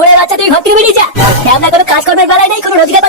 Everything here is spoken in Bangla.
চোরের বাচ্চা তুই ঘর থেকে বেরিয়ে যা। কাজ করবার বেলায় নেই কোনো রোজগার